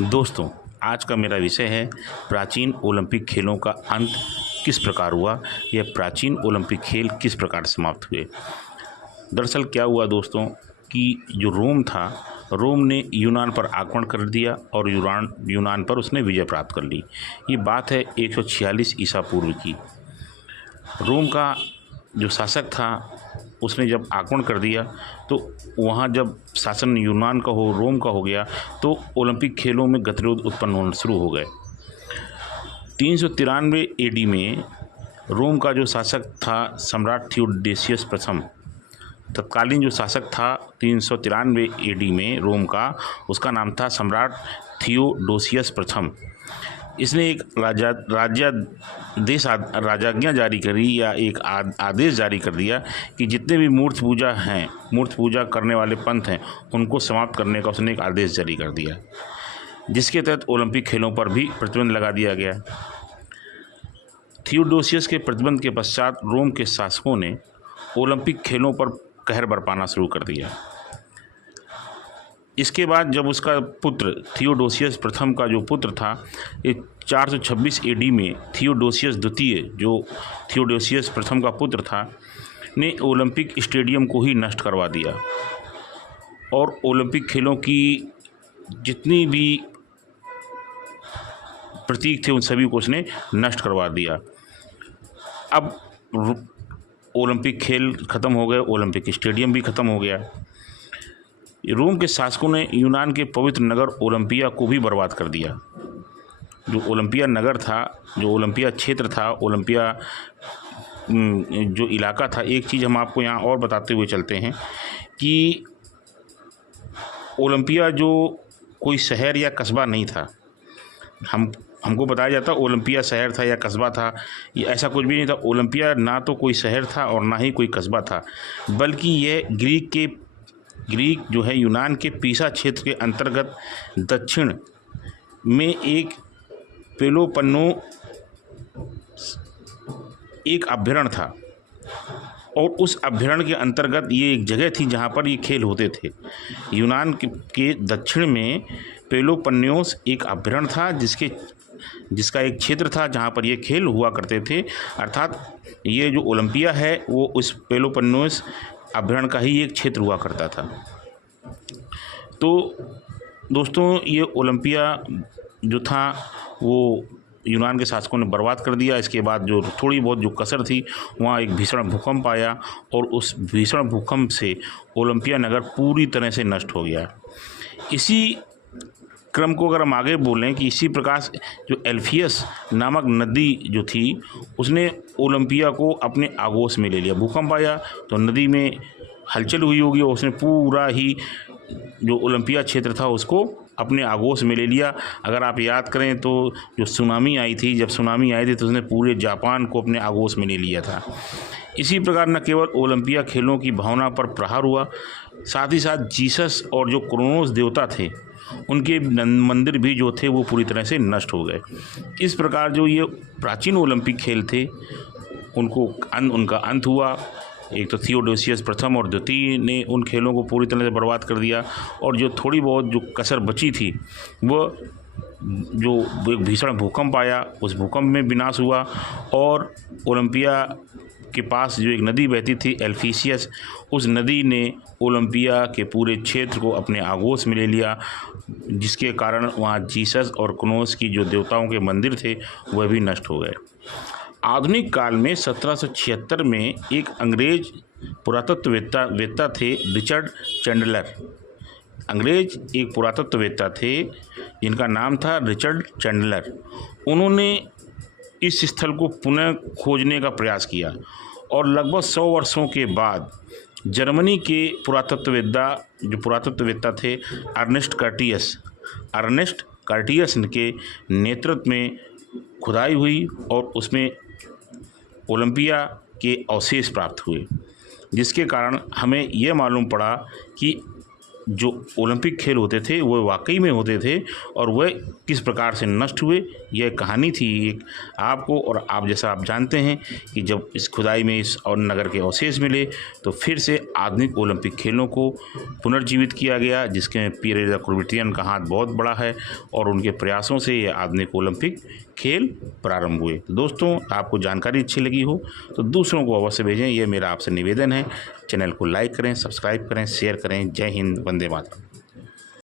दोस्तों, आज का मेरा विषय है प्राचीन ओलंपिक खेलों का अंत किस प्रकार हुआ या प्राचीन ओलंपिक खेल किस प्रकार समाप्त हुए। दरअसल क्या हुआ दोस्तों कि जो रोम था, रोम ने यूनान पर आक्रमण कर दिया और यूनान पर उसने विजय प्राप्त कर ली। ये बात है 146 ईसा पूर्व की। रोम का जो शासक था उसने जब आक्रमण कर दिया तो वहाँ जब शासन यूनान का रोम का हो गया तो ओलंपिक खेलों में गतिरोध उत्पन्न होना शुरू हो गए। 393 एडी में रोम का जो शासक था सम्राट थियोडोसियस प्रथम, तत्कालीन जो शासक था 393 एडी में रोम का, उसका नाम था सम्राट थियोडोसियस प्रथम। इसने एक राजाज्ञा जारी करी या एक आदेश जारी कर दिया कि जितने भी मूर्ति पूजा करने वाले पंथ हैं, उनको समाप्त करने का उसने एक आदेश जारी कर दिया, जिसके तहत ओलंपिक खेलों पर भी प्रतिबंध लगा दिया गया। थियोडोसियस के प्रतिबंध के पश्चात रोम के शासकों ने ओलंपिक खेलों पर कहर बरपाना शुरू कर दिया। इसके बाद जब उसका पुत्र थियोडोसियस प्रथम का जो पुत्र था, ये 426 एडी में थियोडोसियस द्वितीय, जो थियोडोसियस प्रथम का पुत्र था, ने ओलंपिक स्टेडियम को ही नष्ट करवा दिया और ओलंपिक खेलों की जितनी भी प्रतीक थे उन सभी को उसने नष्ट करवा दिया। अब ओलंपिक खेल ख़त्म हो गए, ओलंपिक स्टेडियम भी ख़त्म हो गया। रोम के शासकों ने यूनान के पवित्र नगर ओलंपिया को भी बर्बाद कर दिया। जो ओलंपिया नगर था, जो ओलंपिया क्षेत्र था, ओलंपिया जो इलाका था, एक चीज़ हम आपको यहाँ और बताते हुए चलते हैं कि ओलंपिया जो कोई शहर या कस्बा नहीं था। हमको बताया जाता ओलंपिया शहर था या कस्बा था, ये ऐसा कुछ भी नहीं था। ओलंपिया ना तो कोई शहर था और ना ही कोई कस्बा था, बल्कि यह ग्रीक जो है यूनान के पीसा क्षेत्र के अंतर्गत दक्षिण में एक पेलोपन्नो एक अभ्यारण्य था और उस अभ्यारण्य के अंतर्गत ये एक जगह थी जहाँ पर ये खेल होते थे। यूनान के दक्षिण में पेलोपन्नेस एक अभ्यारण्य था जिसका एक क्षेत्र था जहाँ पर ये खेल हुआ करते थे। अर्थात ये जो ओलंपिया है वो उस पेलोपन्नेस अभ्यारण्य का ही एक क्षेत्र हुआ करता था। तो दोस्तों, ये ओलंपिया जो था वो यूनान के शासकों ने बर्बाद कर दिया। इसके बाद जो थोड़ी बहुत जो कसर थी, वहाँ एक भीषण भूकंप आया और उस भीषण भूकंप से ओलंपिया नगर पूरी तरह से नष्ट हो गया। इसी क्रम को अगर हम आगे बोलें कि इसी प्रकार जो एल्फियस नामक नदी जो थी, उसने ओलंपिया को अपने आगोश में ले लिया। भूकंप आया तो नदी में हलचल हुई होगी और उसने पूरा ही जो ओलंपिया क्षेत्र था उसको अपने आगोश में ले लिया। अगर आप याद करें तो जो सुनामी आई थी, जब सुनामी आई थी तो उसने पूरे जापान को अपने आगोश में ले लिया था। इसी प्रकार न केवल ओलंपिया खेलों की भावना पर प्रहार हुआ, साथ ही साथ जीसस और जो क्रोनोस देवता थे उनके मंदिर भी जो थे वो पूरी तरह से नष्ट हो गए। इस प्रकार जो ये प्राचीन ओलंपिक खेल थे उनका अंत हुआ। एक तो थियोडोसियस प्रथम और द्वितीय ने उन खेलों को पूरी तरह से बर्बाद कर दिया और जो थोड़ी बहुत जो कसर बची थी वो जो एक भीषण भूकंप आया, उस भूकंप में विनाश हुआ और ओलंपिया के पास जो एक नदी बहती थी एल्फिसियस, उस नदी ने ओलंपिया के पूरे क्षेत्र को अपने आगोश में ले लिया, जिसके कारण वहाँ जीसस और क्रोनोस की जो देवताओं के मंदिर थे वह भी नष्ट हो गए। आधुनिक काल में 1776 में एक अंग्रेज पुरातत्ववेत्ता थे रिचर्ड चैंडलर। अंग्रेज एक पुरातत्ववेत्ता थे जिनका नाम था रिचर्ड चैंडलर। उन्होंने इस स्थल को पुनः खोजने का प्रयास किया और लगभग 100 वर्षों के बाद जर्मनी के पुरातत्ववेत्ता थे अर्नेस्ट कार्टियस के नेतृत्व में खुदाई हुई और उसमें ओलंपिया के अवशेष प्राप्त हुए, जिसके कारण हमें यह मालूम पड़ा कि जो ओलंपिक खेल होते थे वह वाकई में होते थे और वह किस प्रकार से नष्ट हुए, यह कहानी थी एक आपको। और आप जैसा आप जानते हैं कि जब इस खुदाई में इस और नगर के अवशेष मिले तो फिर से आधुनिक ओलंपिक खेलों को पुनर्जीवित किया गया, जिसके पीयरे द कुबर्टियन का हाथ बहुत बड़ा है और उनके प्रयासों से ये आधुनिक ओलंपिक खेल प्रारंभ हुए। दोस्तों, आपको जानकारी अच्छी लगी हो तो दूसरों को अवश्य भेजें, यह मेरा आपसे निवेदन है। चैनल को लाइक करें, सब्सक्राइब करें, शेयर करें। जय हिंद, वंदे मातरम।